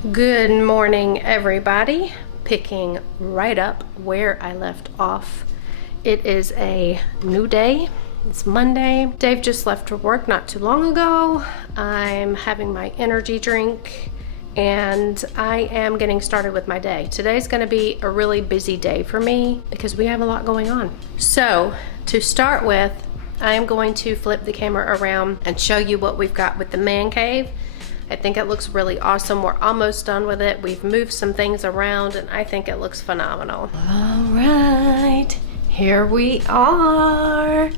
Good morning, everybody. Picking right up where I left off. It is a new day. It's Monday. Dave just left for work not too long ago. I'm having my energy drink and I am getting started with my day. Today's going to be a really busy day for me because we have a lot going on. So to start with, I am going to flip the camera around and show you what we've got with the man cave. I think it looks really awesome. We're almost done with it. We've moved some things around and I think it looks phenomenal. All right, here we are.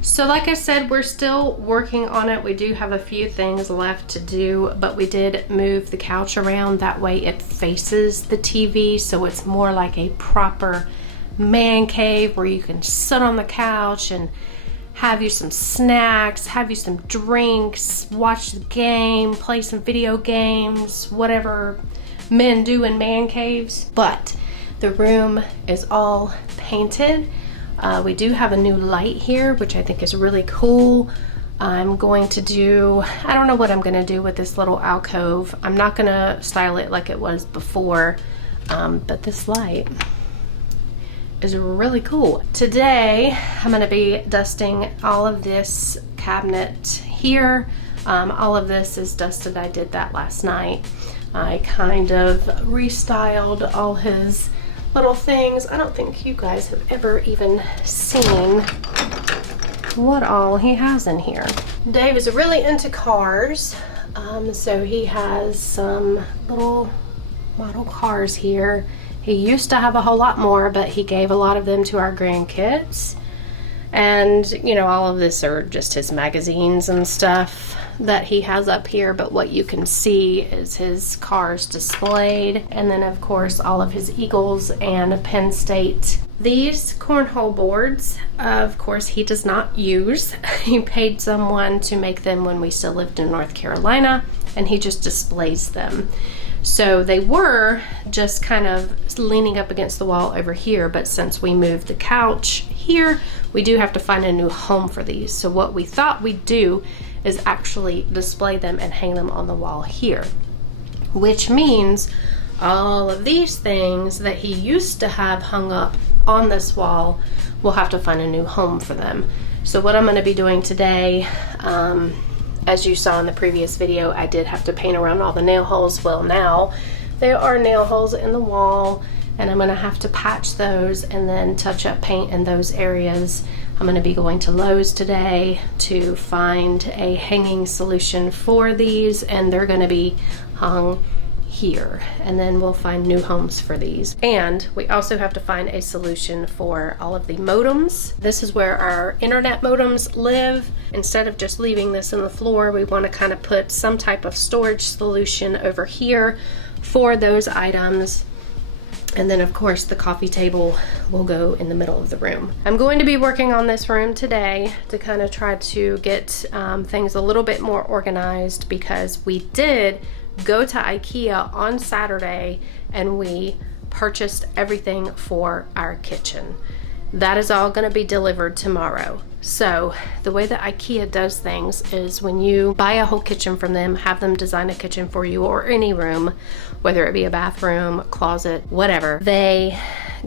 So like I said, we're still working on it. We do have a few things left to do, but we did move the couch around. That way it faces the TV, so it's more like a proper man cave where you can sit on the couch and have you some snacks, have you some drinks, watch the game, play some video games, whatever men do in man caves. But the room is all painted. We do have a new light here, which I think is really cool. I'm going to do, I don't know what I'm going to do with this little alcove. I'm not going to style it like it was before, but this light is really cool. Today I'm going to be dusting all of this cabinet here. All of this is dusted. I did that last night. I kind of restyled all his little things. I don't think you guys have ever even seen what all he has in here. Dave is really into cars, so he has some little model cars here. He used to have a whole lot more, but he gave a lot of them to our grandkids. And, you know, all of this are just his magazines and stuff that he has up here. But what you can see is his cars displayed. And then, of course, all of his Eagles and Penn State. These cornhole boards, of course, he does not use. He paid someone to make them when we still lived in North Carolina, and he just displays them. So they were just kind of leaning up against the wall over here, but since we moved the couch here, we do have to find a new home for these. So what we thought we'd do is actually display them and hang them on the wall here, which means all of these things that he used to have hung up on this wall, we'll have to find a new home for them. So what I'm going to be doing today, as you saw in the previous video, I did have to paint around all the nail holes. Well, now there are nail holes in the wall and I'm gonna have to patch those and then touch up paint in those areas. I'm gonna be going to Lowe's today to find a hanging solution for these, and they're gonna be hung here, and then we'll find new homes for these. And we also have to find a solution for all of the modems. This is where our internet modems live. Instead of just leaving this in the floor, we want to kind of put some type of storage solution over here for those items. And then of course the coffee table will go in the middle of the room. I'm going to be working on this room today to kind of try to get things a little bit more organized, because we did go to IKEA on Saturday and we purchased everything for our kitchen. That is all going to be delivered tomorrow. So the way that IKEA does things is when you buy a whole kitchen from them, have them design a kitchen for you, or any room, whether it be a bathroom, closet, whatever, they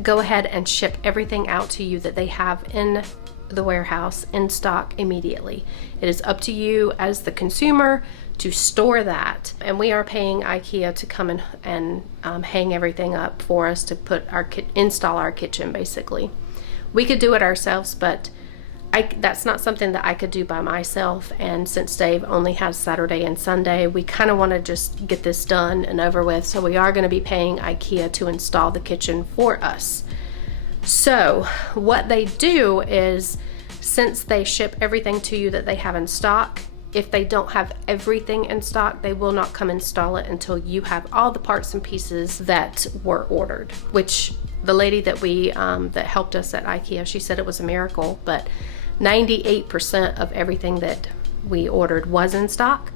go ahead and ship everything out to you that they have in the warehouse in stock immediately. It is up to you as the consumer to store that, and we are paying IKEA to come in and hang everything up for us to put our install our kitchen. Basically, we could do it ourselves, but that's not something that I could do by myself. And since Dave only has Saturday and Sunday, we kind of want to just get this done and over with. So we are going to be paying IKEA to install the kitchen for us. So what they do is, since they ship everything to you that they have in stock, if they don't have everything in stock, they will not come install it until you have all the parts and pieces that were ordered. Which the lady that we that helped us at IKEA, she said it was a miracle, but 98% of everything that we ordered was in stock.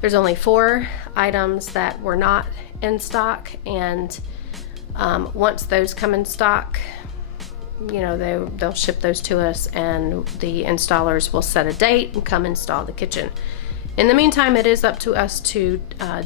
There's only 4 items that were not in stock, and once those come in stock, you know, they'll ship those to us, and the installers will set a date and come install the kitchen. In the meantime, it is up to us to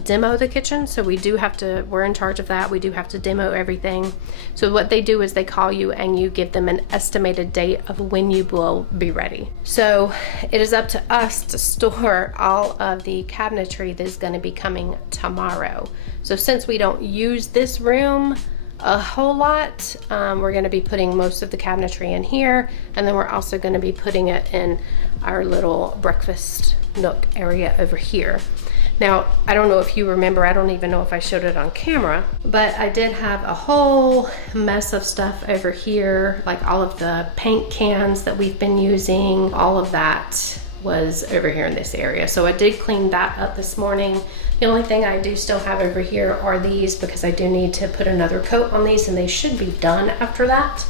demo the kitchen. So we're in charge of that. We do have to demo everything. So what they do is they call you and you give them an estimated date of when you will be ready. So it is up to us to store all of the cabinetry that is going to be coming tomorrow. So since we don't use this room a whole lot, we're going to be putting most of the cabinetry in here, and then we're also going to be putting it in our little breakfast nook area over here. Now, I don't know if you remember, I don't even know if I showed it on camera, but I did have a whole mess of stuff over here, like all of the paint cans that we've been using, all of that was over here in this area. So I did clean that up this morning. The only thing I do still have over here are these, because I do need to put another coat on these and they should be done after that.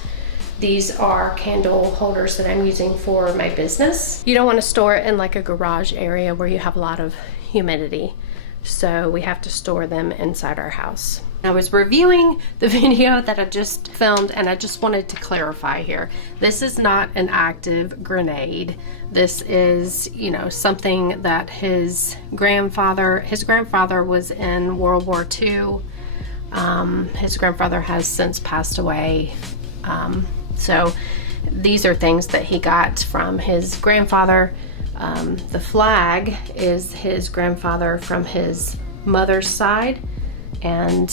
These are candle holders that I'm using for my business. You don't want to store it in like a garage area where you have a lot of humidity. So we have to store them inside our house. I was reviewing the video that I just filmed, and I just wanted to clarify here. This is not an active grenade. This is, you know, something that his grandfather was in World War II. His grandfather has since passed away. So these are things that he got from his grandfather. The flag is his grandfather from his mother's side, and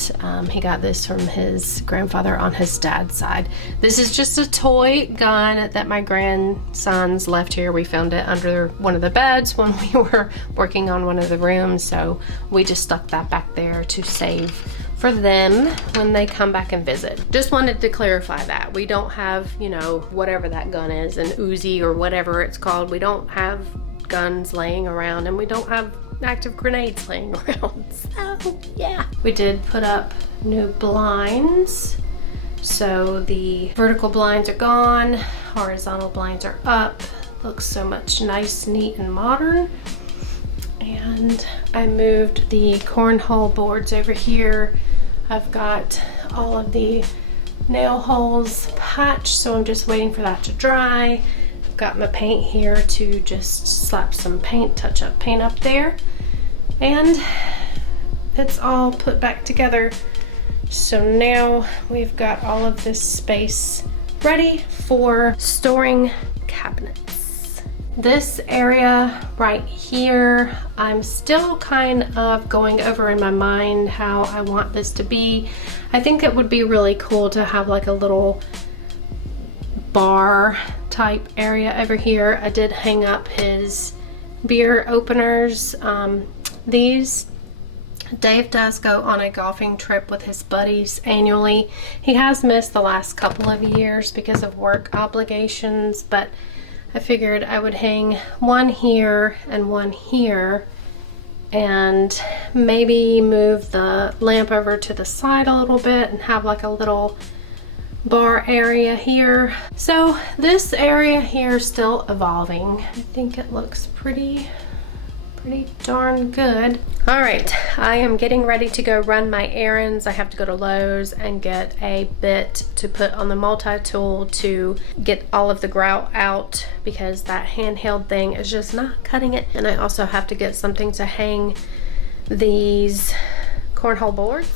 he got this from his grandfather on his dad's side. This is just a toy gun that my grandsons left here. We found it under one of the beds when we were working on one of the rooms, so we just stuck that back there to save for them when they come back and visit. Just wanted to clarify that. We don't have, you know, whatever that gun is, an Uzi or whatever it's called. We don't have guns laying around, and we don't have active grenades laying around. So yeah, we did put up new blinds. So the vertical blinds are gone, horizontal blinds are up. Looks so much nice, neat, and modern. And I moved the cornhole boards over here. I've got all of the nail holes patched, so I'm just waiting for that to dry. I've got my paint here to just slap some paint, touch up paint up there. And it's all put back together. So now we've got all of this space ready for storing cabinets. This area right here, I'm still kind of going over in my mind how I want this to be. I think it would be really cool to have like a little bar type area over here. I did hang up his beer openers. These, Dave does go on a golfing trip with his buddies annually. He has missed the last couple of years because of work obligations, but I figured I would hang one here and one here, and maybe move the lamp over to the side a little bit and have like a little bar area here. So this area here is still evolving. I think it looks pretty darn good. All right, I am getting ready to go run my errands. I have to go to Lowe's and get a bit to put on the multi-tool to get all of the grout out, because that handheld thing is just not cutting it. And I also have to get something to hang these cornhole boards.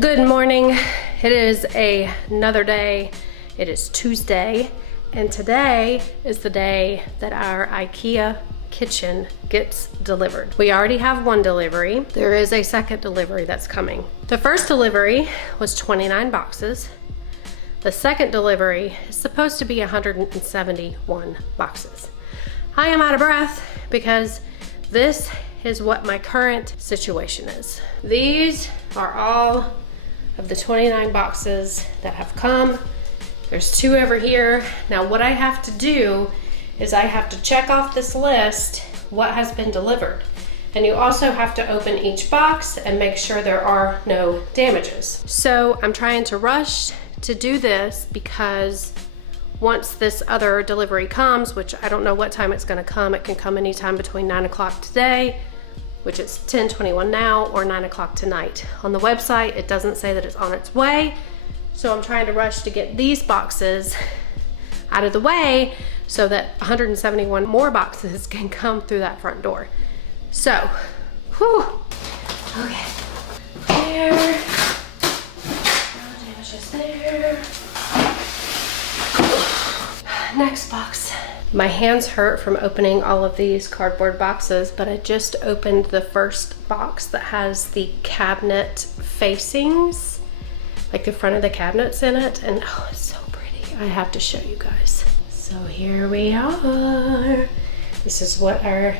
Good morning. It is another day. It is Tuesday, and today is the day that our IKEA kitchen gets delivered. We already have one delivery. There is a second delivery that's coming. The first delivery was 29 boxes. The second delivery is supposed to be 171 boxes. I am out of breath because this is what my current situation is. These are all of the 29 boxes that have come. There's 2 over here. Now what I have to do is I have to check off this list what has been delivered. And you also have to open each box and make sure there are no damages. So I'm trying to rush to do this because once this other delivery comes, which I don't know what time it's gonna come, it can come anytime between 9 o'clock today, which is 10:21 now, or 9 o'clock tonight. On the website, it doesn't say that it's on its way. So I'm trying to rush to get these boxes out of the way so that 171 more boxes can come through that front door. So, whew, okay, there, no damages there. Next box. My hands hurt from opening all of these cardboard boxes, but I just opened the first box that has the cabinet facings, like the front of the cabinets in it, and oh, it's so pretty. I have to show you guys. So here we are. This is what our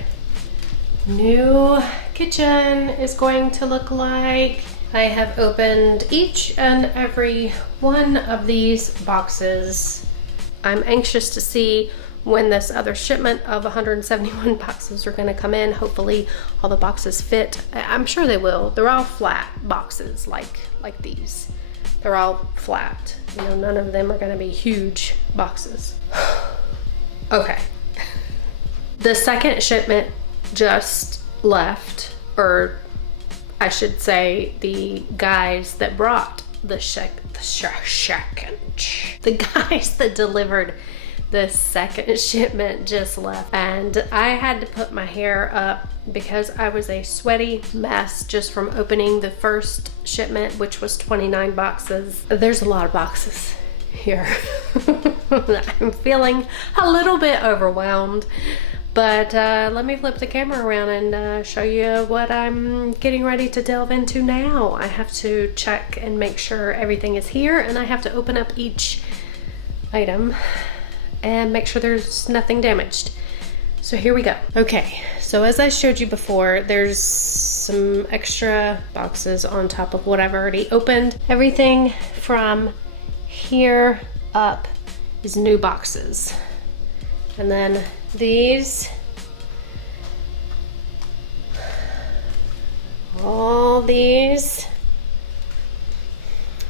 new kitchen is going to look like. I have opened each and every one of these boxes. I'm anxious to see when this other shipment of 171 boxes are going to come in. Hopefully all the boxes fit. I'm sure they will. They're all flat boxes like these. They're all flat. You know, none of them are going to be huge boxes. Okay. The second shipment just left, or I should say the guys that brought the guys that delivered the second shipment just left, and I had to put my hair up because I was a sweaty mess just from opening the first shipment, which was 29 boxes. There's a lot of boxes here. I'm feeling a little bit overwhelmed, but let me flip the camera around and show you what I'm getting ready to delve into now. I have to check and make sure everything is here, and I have to open up each item and make sure there's nothing damaged. So here we go. Okay, so as I showed you before, there's some extra boxes on top of what I've already opened. Everything from here up is new boxes. And then these, all these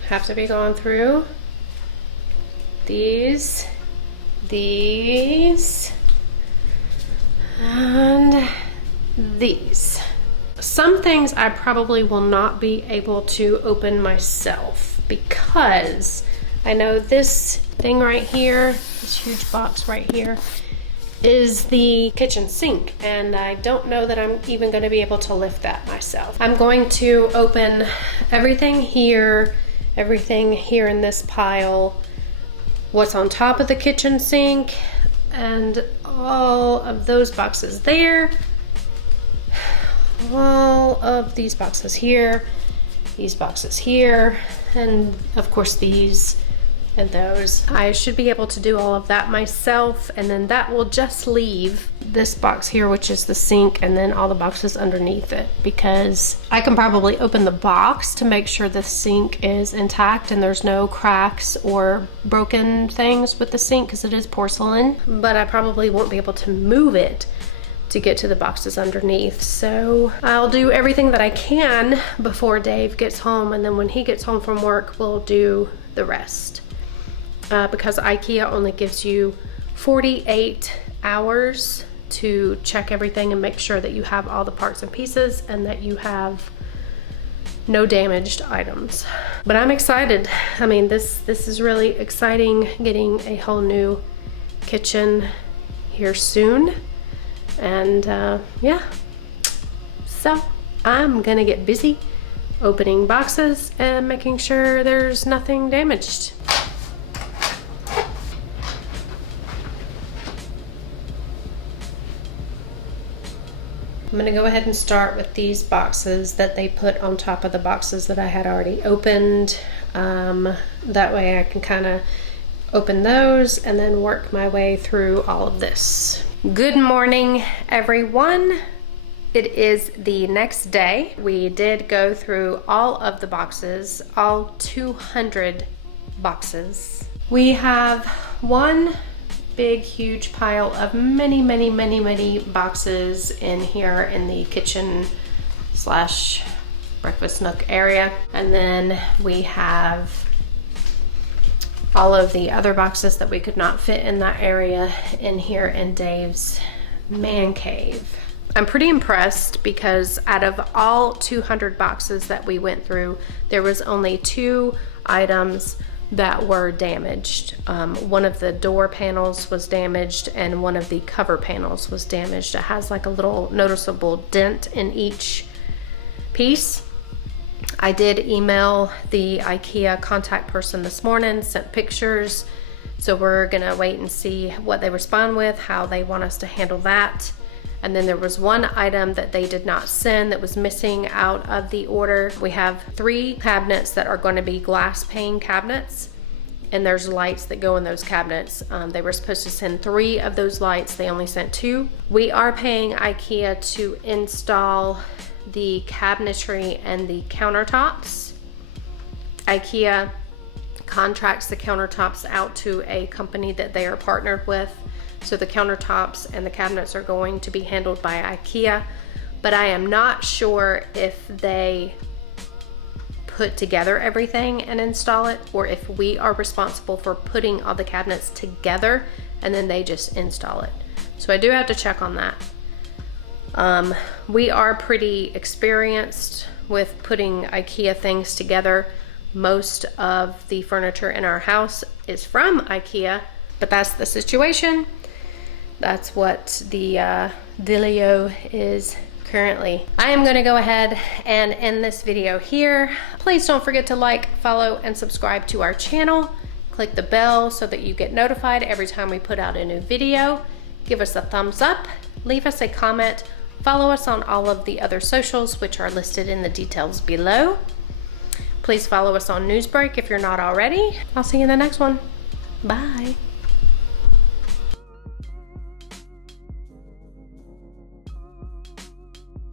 have to be gone through. These, and these. Some things I probably will not be able to open myself because I know this thing right here, this huge box right here, is the kitchen sink, and I don't know that I'm even going to be able to lift that myself. I'm going to open everything here in this pile, what's on top of the kitchen sink, and all of those boxes there, all of these boxes here, and of course these and those. I should be able to do all of that myself, and then that will just leave this box here, which is the sink, and then all the boxes underneath it, because I can probably open the box to make sure the sink is intact and there's no cracks or broken things with the sink because it is porcelain, but I probably won't be able to move it to get to the boxes underneath. So I'll do everything that I can before Dave gets home, and then when he gets home from work, we'll do the rest. Because IKEA only gives you 48 hours to check everything and make sure that you have all the parts and pieces and that you have no damaged items. But I'm excited. I mean, this is really exciting, getting a whole new kitchen here soon. And yeah, so I'm gonna get busy opening boxes and making sure there's nothing damaged. I'm gonna go ahead and start with these boxes that they put on top of the boxes that I had already opened. That way I can kind of open those and then work my way through all of this. Good morning, everyone. It is the next day. We did go through all of the boxes, all 200 boxes. We have one big huge pile of many boxes in here in the kitchen slash breakfast nook area, and then we have all of the other boxes that we could not fit in that area in here in Dave's man cave. I'm pretty impressed because out of all 200 boxes that we went through, there was only 2 items that were damaged. One of the door panels was damaged and one of the cover panels was damaged. It has like a little noticeable dent in each piece. I did email the IKEA contact person this morning, sent pictures. So we're gonna wait and see what they respond with, how they want us to handle that. And then there was one item that they did not send that was missing out of the order. We have 3 cabinets that are going to be glass pane cabinets, and there's lights that go in those cabinets. They were supposed to send 3 of those lights. They only sent 2. We are paying IKEA to install the cabinetry and the countertops. IKEA contracts the countertops out to a company that they are partnered with. So the countertops and the cabinets are going to be handled by IKEA, but I am not sure if they put together everything and install it, or if we are responsible for putting all the cabinets together and then they just install it. So I do have to check on that. We are pretty experienced with putting IKEA things together. Most of the furniture in our house is from IKEA, but that's the situation. That's what the dealio is currently. I am going to go ahead and end this video here. Please don't forget to like, follow, and subscribe to our channel. Click the bell so that you get notified every time we put out a new video. Give us a thumbs up, leave us a comment, follow us on all of the other socials, which are listed in the details below. Please follow us on Newsbreak if you're not already. I'll see you in the next one. Bye.